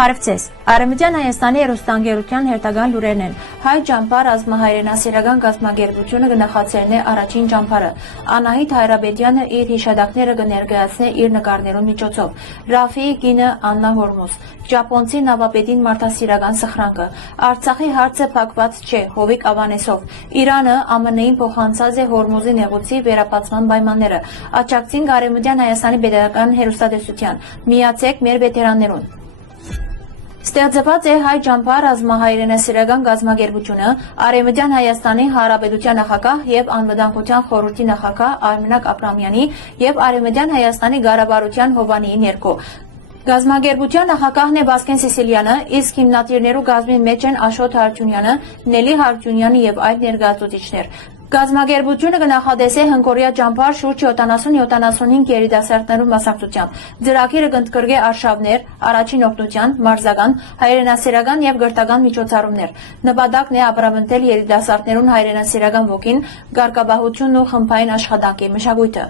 Բարև ձեզ։ Արևմտյան Հայաստանի հեռուստաընկերության հերթական լուրերն են։ Հայ ճամփա ռազմահայրենասիրական կազմակերպությունը գնահատել է առաջին ճամփարը։ Անահիտ Հայրաբեդյանը իր հիշադակները կներկայացնի իր նկարներու միջոցով։ Ռաֆիի կինը Աննա Հորմուզ, ճապոնցի նավապետին մարդասիրական սխրանքը, Արցախի հարցը փակված չէ, Հովիկ Ավանեսով, Իրանը ԱՄՆ-ին փոխանցած է Հորմուզի նեղուցի վերապացման պայմանները, աջակցին Արևմտյան Հայաստանի պետական հեռուստատեսության, միացեք մեր վետերաններուն։ Ստեղծված է Հայ ճամփա ռազմահայրենասիրական կազմակերպությունը, Արևմտյան Հայաստանի Հանրապետության նախագահ եւ Անվտանգության խորհրդի նախագահ Արմինակ Աբրամյանի եւ Արևմտյան Հայաստանի ղարաբարության Հովանիի ներքո։ Գազམ་ագերբության նախագահն է Վասկեն Սիսիլյանը, իսկ հիմնադիրներու գազմի մեջ են Աշոտ Հարությունյանը, Նելի Հարությունյանը եւ այլ ներկայացուցիչներ։ Գազམ་ագերբությունը կնախադեսի հնգօրյա ճամփար շուրջ 70-75 երիտասարդներու մասնակցությամբ։ Ծրագիրը կընդգրկի արշավներ, առաջին օգնության, մարզական, հայրենասիրական եւ գրթական միջոցառումներ։ Նպատակն է ապրապնդել երիտասարդներուն հայրենասիրական ոգին, ղեկավարությունն ու խմբային աշխատանքի մշակույթը։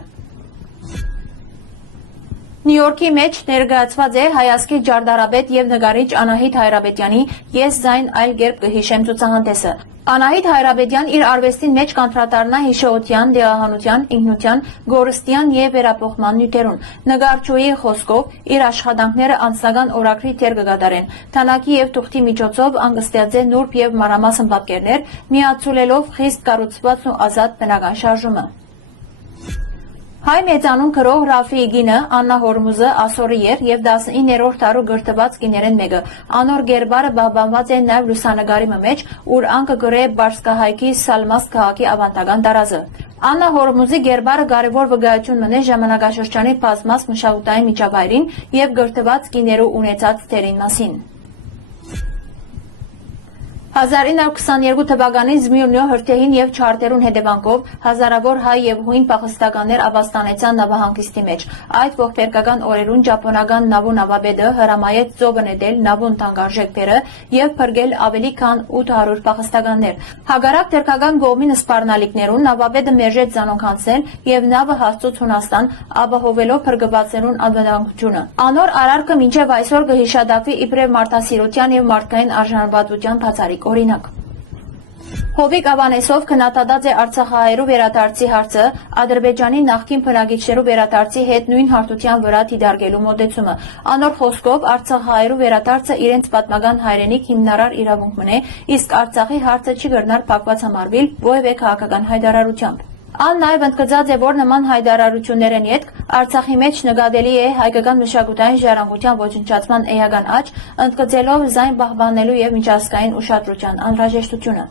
Նյու Յորքի մեջ ներկայացված է հայազգի ջարդարապետ եւ նկարիչ Անահիտ Հայրաբեդյանի «Ես ձայն այլ կերպ կհիշեմ» ցուցահանդեսը։ Անահիտ Հայրաբեդյան իր արվեստին մեջ կանտրատարնա հիշողության, դեղահանության, ինքնության, գորստյան եւ վերապոխման նյութերուն։ Նկարչուհի խոսքով իր աշխատանքները անձնական օրակրի թեր կգադարեն։ Թանակի եւ թուղթի միջոցով անգստեղծե նուրբ եւ մանրամասն պատկերներ, միացուլելով խիստ կառուցված ու ազատ բնական շարժումը։ Հայ մեծանուն գրող Ռաֆիի կինը Աննա Հորմուզը ասորիեր եւ 19-րդ դարու գրթված կիներեն մեկը։ Անոր գերբարը պահպանված է նաեւ լուսանկարի մեջ, ուր անկը գրե Բարսկահայքի Սալմաս քաղաքի ավանդական տարազը։ Աննա Հորմուզի գերբարը կարևոր վկայություն մնե ժամանակաշրջանի բազմաց մշակութային միջավայրին եւ գրթված կիներու ունեցած դերին մասին։ 1922 թվականին Զմիրնո հրթիռին եւ չարտերուն հետևանքով հազարավոր հայ եւ հույն փախստականներ ապաստանեցան նավահանգիստի մեջ։ Այդ ողբերգական օրերուն ճապոնական նավու նավաբեդը հրամայեց ծովը նետել նավուն թանկարժեք բերը եւ փրկել ավելի քան 800 փախստականներ։ Հագարակ թերքական կողմին սպառնալիքներուն նավաբեդը մերժեց ցանոքանցել եւ նավը հասցուց Հունաստան, ապահովելով փրկվածներուն անվտանգությունը։ Անոր արարքը մինչեւ այսօր կհիշադակվի իբրև մարդասիրության եւ մարդկային արժանապատվության բացառիկ օրինակ։ Հովիկ Ավանեսով քննադատած է Արցախահայերու վերադարձի հարցը, Ադրբեջանի նախկին բնակիչներու վերադարձի հետ նույն հարթության վրա դիտարկելու մոտեցումը։ Անոր խոսքով Արցախահայերու վերադարձը իրենց պատմական հայրենիք հիմնարար իրավունքն է, իսկ Արցախի հարցը չի կրնար փակված համարվել որևէ քաղաքական հայտարարությամբ։ Ան նաև ընդգծած է, որ նման հայտարարություններն ետք Արցախի մեջ նկատելի է հայկական մշակութային ժառանգության ոչնչացման էական աճ, ընդգծելով զայն պահպանելու եւ միջազգային ուշադրության անհրաժեշտությունը։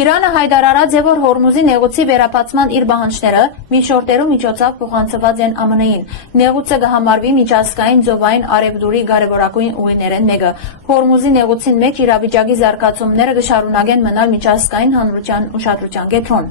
Իրանը հայտարարած է, որ Հորմուզի նեղուցի վերապացման իր պահանջները միջնորդերու միջոցով փոխանցված են ԱՄՆ-ին։ Նեղուցը կհամարվի միջազգային ծովային արևդուրի կարևորագույն ուղիներեն մեկը։ Հորմուզի նեղուցին մեջ իրավիճակի զարգացումները կշարունակեն մնալ միջազգային հանրության ուշադրության կենտրոն։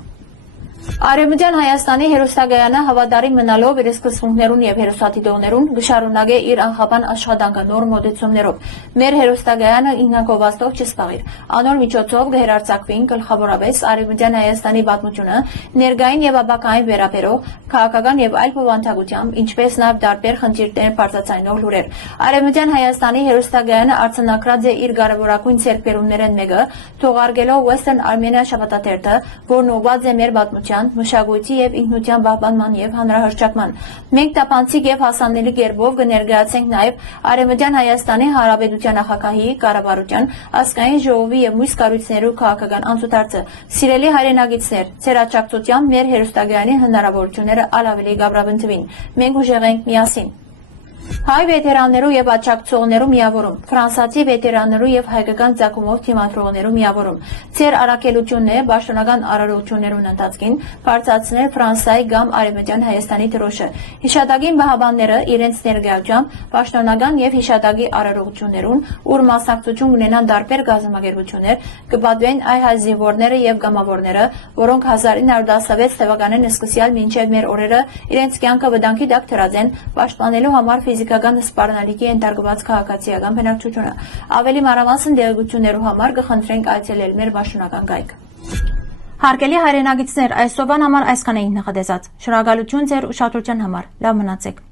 Արևմտյան Հայաստանի հեռուստակայանը հավատարիմ մնալով իր սկզբունքներուն եւ հեռուստադիտողներուն կշարունակե իր անխափան աշխատանքը նոր մոտեցումներով։ Մեր հեռուստակայանը ինքնակովաստով չսպաղիր։ Անոր միջոցով կհերարցակվին գլխավորապես Արևմտյան Հայաստանի պատմությունը, ներկային եւ ապագային վերաբերող քաղաքական եւ այլ բովանդակությամբ, ինչպես նաեւ տարբեր խնդիրներ բարձրացնող լուրեր։ Արևմտյան Հայաստանի հեռուստակայանը արձանագրած է իր կարևորագույն ձեռքբերումներն մեկը, թողարկելով Western Armenia շաբաթաթերթը, որն ուղղված է մեր պատմության, մշակույթի եւ ինքնության պահպանման եւ հանրահրճակման։ Մենք տապանցիկ եւ հասանելի կերպով կներկայացնենք նաեւ Արևմտյան Հայաստանի Հանրապետության նախագահի, կառավարության, ազգային ժողովի եւ մյուս կառույցներու քաղաքական անցուդարձը։ Սիրելի հայրենագիտներ, ձեր աջակցությամբ մեր հեռուստակայանի հնարավորությունները ավելի կապրապնդվին։ Մենք ուժեղ ենք միասին։ Հայ վետերաններու եւ աջակցողներու միավորում, ֆրանսացի վետերաններու եւ հայկական ցակումով թիմադրողներու միավորում։ Ձեր առաքելությունն է պաշտոնական արարողություններուն ընթացքին բարձրացնել Ֆրանսիայի կամ Արևմտյան Հայաստանի դրոշը։ Հիշադակին բահաբանները իրենց ներկայությամբ պաշտոնական եւ հիշադակի արարողություններուն, ուր մասնակցություն ունենան տարբեր գազམ་ագերբություններ, կպատվեն այ հայ զինվորները եւ գամավորները, որոնք 1916 թվականին սկսյալ մինչեւ մեր օրերը իրենց կյանքը վտանգի տակ դրած են պաշտպանելու համար ֆիզիկական սպառնալիքի ենթարկված քաղաքացիական բնակչությունը։ Ավելի մանրամասն դեղեցություններու համար կխնդրենք այցելել մեր պաշտոնական կայք։ Հարգելի հայրենագիտներ, այսօրվան համար այսքան էինք նախատեսած։ Շնորհակալություն ձեր ուշադրության համար։ Լավ մնացեք։